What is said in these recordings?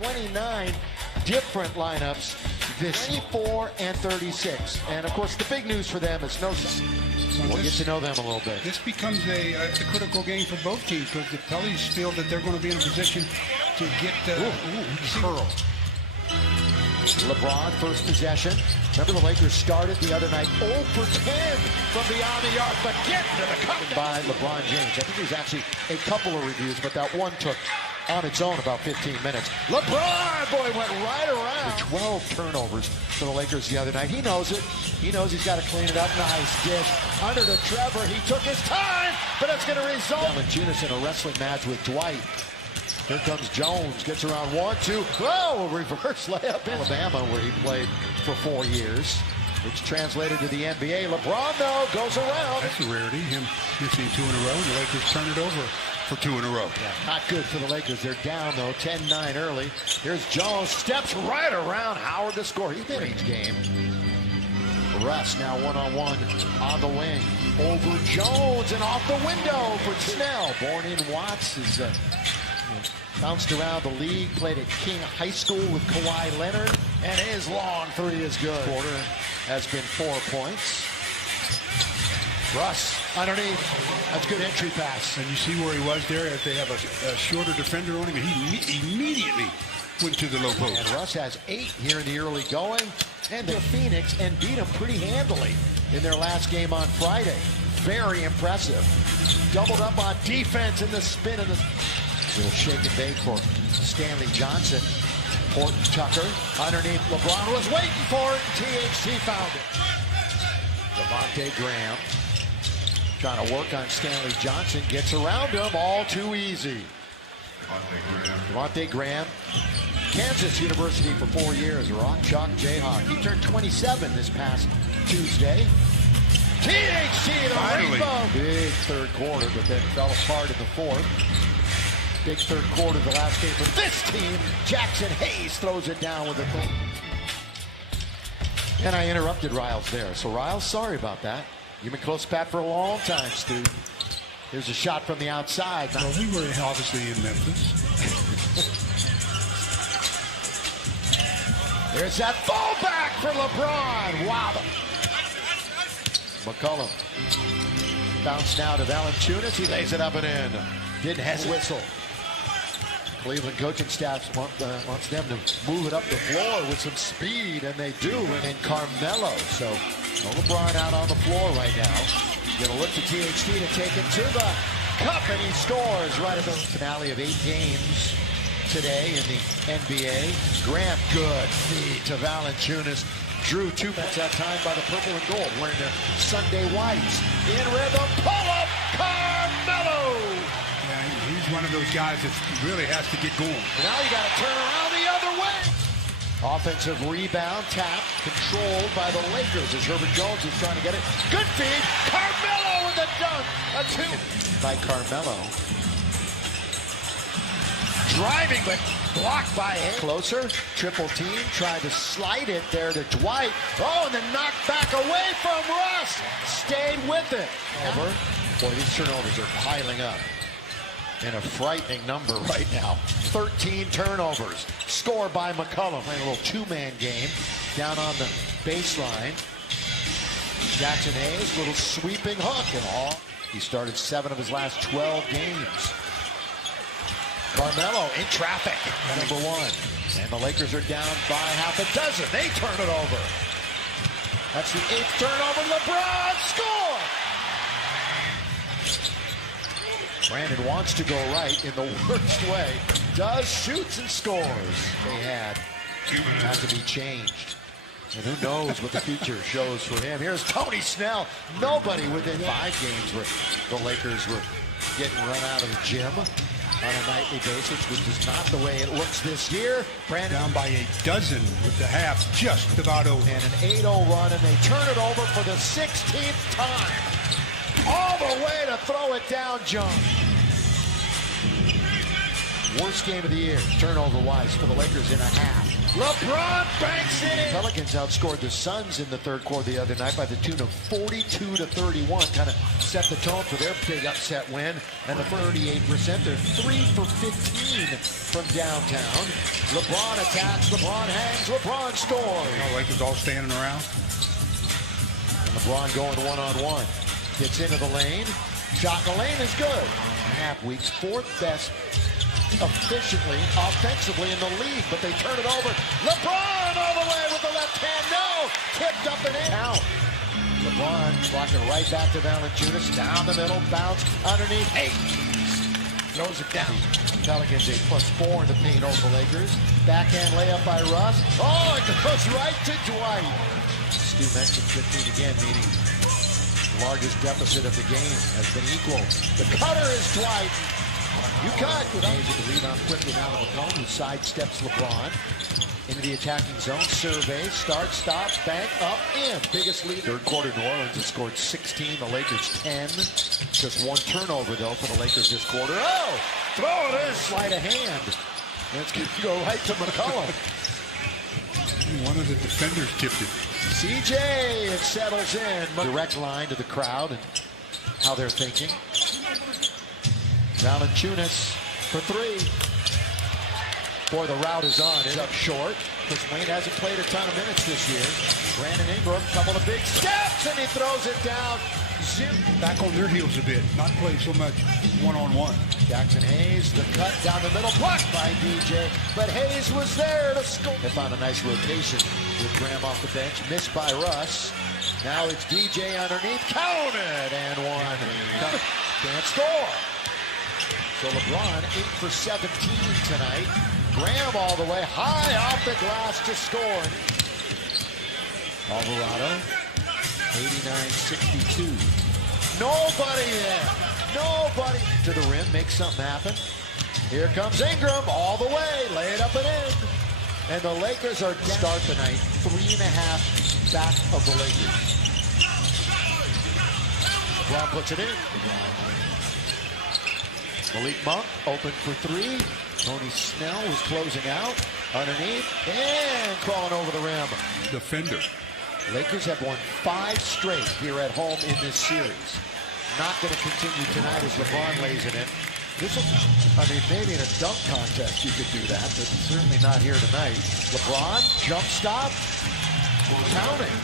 29 different lineups this 24 and 36. And of course, the big news for them is we'll get to know them a little bit. This becomes a critical game for both teams because the Pellies feel that they're going to be in a position to get curl. LeBron, first possession. Remember the Lakers started the other night 0 for 10 from beyond the arc, but get to the cup by LeBron James. I think there's actually a couple of reviews, but that one took on its own about 15 minutes. LeBron, boy, went right around. 12 turnovers for the Lakers the other night. He knows it. He knows he's got to clean it up. Nice dish under to Trevor. He took his time, but it's going to result. Valanciunas in a wrestling match with Dwight. Here comes Jones, gets around 1-2. Whoa, reverse layup in Alabama, where he played for 4 years, which translated to the NBA. LeBron, though, goes around. That's a rarity, him missing 2 in a row, and the Lakers turn it over for 2 in a row. Yeah, not good for the Lakers. They're down, though, 10-9 early. Here's Jones, steps right around Howard to score. He's been each game. Russ now one-on-one on the wing. Over Jones and off the window for Snell. Born in Watts is bounced around the league, played at King High School with Kawhi Leonard, and his long three is good. Quarter has been 4 points. Russ underneath. That's good entry pass. And you see where he was there as they have a shorter defender on him, and he immediately went to the low post. And Russ has 8 here in the early going, and they're Phoenix and beat them pretty handily in their last game on Friday. Very impressive. Doubled up on defense in the spin and the little shake and bake for Stanley Johnson. Horton Tucker underneath. LeBron was waiting for it. THT found it. Devontae Graham trying to work on Stanley Johnson. Gets around him all too easy. Devontae Graham, Kansas University for 4 years. Rock Chalk Jayhawk. He turned 27 this past Tuesday. THT the rebound. Big third quarter, but then fell apart in the fourth. Big third quarter the last game for this team. Jackson Hayes throws it down with a thumb. And I interrupted Riles there. So Riles, sorry about that. You've been close, Pat, for a long time, Stu. Here's a shot from the outside. Well, we were obviously in Memphis. There's that fallback for LeBron. Wow. McCollum. Bounce now to Valanciunas. He lays it up and in. Didn't hesitate. Whistle. Cleveland coaching staff wants them to move it up the floor with some speed, and they do. And Carmelo. So no LeBron out on the floor right now. Gonna look to THT to take it to the cup, and he scores right at the finale of 8 games today in the NBA. Grant, good feed to Valanciunas. Drew 2 points that time by the purple and gold, wearing the Sunday whites. In rhythm, pull up, Carmelo! Yeah, he's one of those guys that really has to get going. Now you got to turn around the other way. Offensive rebound, tap, controlled by the Lakers as Herbert Jones is trying to get it. Good feed, Carmelo with the dunk. A 2 by Carmelo. Driving, but blocked by him. Closer, triple team, tried to slide it there to Dwight. Oh, and then knocked back away from Russ. Stayed with it. Over. Boy, these turnovers are piling up in a frightening number right now. 13 turnovers. Scored by McCollum. Playing a little 2-man game down on the baseline. Jackson Hayes, little sweeping hook and all. He started 7 of his last 12 games. Carmelo in traffic, number 1. And the Lakers are down by half a dozen. They turn it over. That's the 8th turnover. LeBron score! Brandon wants to go right in the worst way. Does, shoots, and scores. They had to be changed. And who knows what the future shows for him. Here's Tony Snell. Nobody within 5 games where the Lakers were getting run out of the gym on a nightly basis, which is not the way it looks this year. Brandon down by a dozen with the half just about over. And an 8-0 run, and they turn it over for the 16th time. All the way to throw it down, John. Worst game of the year, turnover-wise, for the Lakers in a half. LeBron banks it in. Pelicans outscored the Suns in the third quarter the other night by the tune of 42-31. Kind of set the tone for their big upset win. And the 38%, they're 3 for 15 from downtown. LeBron attacks, LeBron hangs, LeBron scores. Lakers all standing around. And LeBron going one-on-one. Gets into the lane. Shot in the lane is good. Half weeks, fourth best efficiently, offensively in the league, but they turn it over. LeBron all the way with the left hand. No! Tipped up and in. Out. LeBron blocking right back to Valanciunas. Down the middle, bounce underneath. Hayes throws it down. Pelicans a +4 in the paint over the Lakers. Backhand layup by Russ. Oh, it goes right to Dwight. Stu mentioned 15 again, meaning the largest deficit of the game has been equal. The cutter is Dwight. You cut. Hayes with the rebound quickly down to McCollum, who sidesteps LeBron into the attacking zone. Survey, start, stop, bank, up, in. Biggest lead. Third quarter, New Orleans has scored 16. The Lakers 10. Just one turnover, though, for the Lakers this quarter. Oh! Throw it in. Sleight of hand. It's going to go right to McCollum. One of the defenders tipped it. CJ, it settles in. Direct line to the crowd and how they're thinking. Valanciunas for three. Boy, the route is on. It's up short. Chris Wayne hasn't played a ton of minutes this year. Brandon Ingram, couple of big steps, and he throws it down. Back on their heels a bit. Not play so much one-on-one. Jackson Hayes, the cut down the middle, blocked by DJ. But Hayes was there to score. They found a nice rotation with Graham off the bench. Missed by Russ. Now it's DJ underneath. Counted and one. Can't score. So LeBron 8 for 17 tonight. Graham all the way high off the glass to score. Alvarado, 89-62. Nobody there. Nobody to the rim. Make something happen. Here comes Ingram all the way. Lay it up and in. And the Lakers are down. Start the night 3.5 back of the Lakers. LeBron puts it in. Malik Monk open for three. Tony Snell was closing out. Underneath and crawling over the rim. Defender. Lakers have won 5 straight here at home in this series. Not going to continue tonight as LeBron lays it in. Maybe in a dunk contest you could do that, but certainly not here tonight. LeBron, jump stop, counting.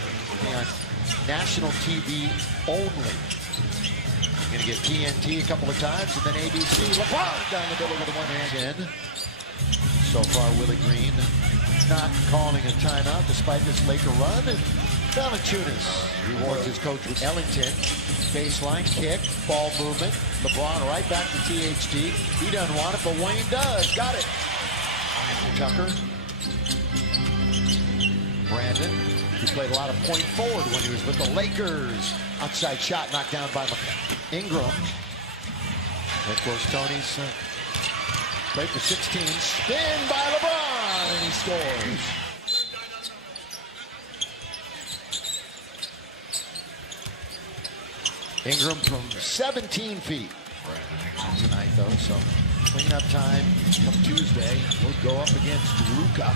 On national TV only. Going to get TNT a couple of times, and then ABC. LeBron down the middle with a one-hand in. So far, Willie Green not calling a timeout despite this Laker run. And Valanciunas rewards his coach with Ellington. Baseline kick, ball movement. LeBron right back to THT. He doesn't want it, but Wayne does. Got it. Tucker. Brandon, who played a lot of point forward when he was with the Lakers. Outside shot knocked down by Ingram. Of course, Tony's played for 16. Spin by LeBron, and he scores. Ingram from 17 feet tonight, though, so cleanup time come Tuesday. We'll go up against Luka.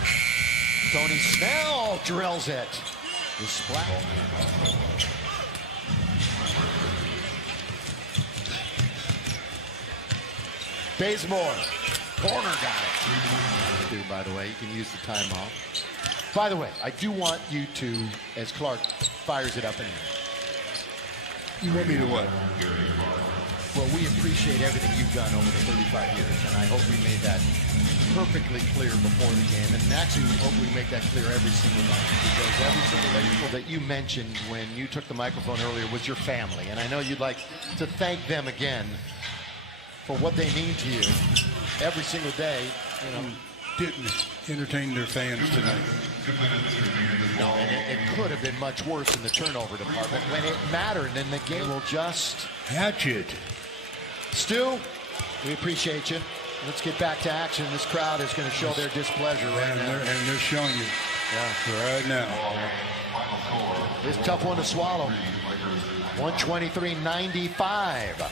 Tony Snell drills it. The splash. Bazemore, corner got it. By the way, you can use the timeout. By the way, I do want you to, as Clark fires it up in here. You want me to what? Well, we appreciate everything you've done over the 35 years, and I hope we made that perfectly clear before the game. And actually, we hope we make that clear every single night, because every single people that you mentioned when you took the microphone earlier was your family. And I know you'd like to thank them again for what they mean to you every single day. You know, didn't entertain their fans tonight. No, and it could have been much worse in the turnover department when it mattered, and the game will just hatchet. Stu, we appreciate you. Let's get back to action. This crowd is going to show their displeasure right now. And they're showing you. Yeah, right now. It's a tough one to swallow. 123-95.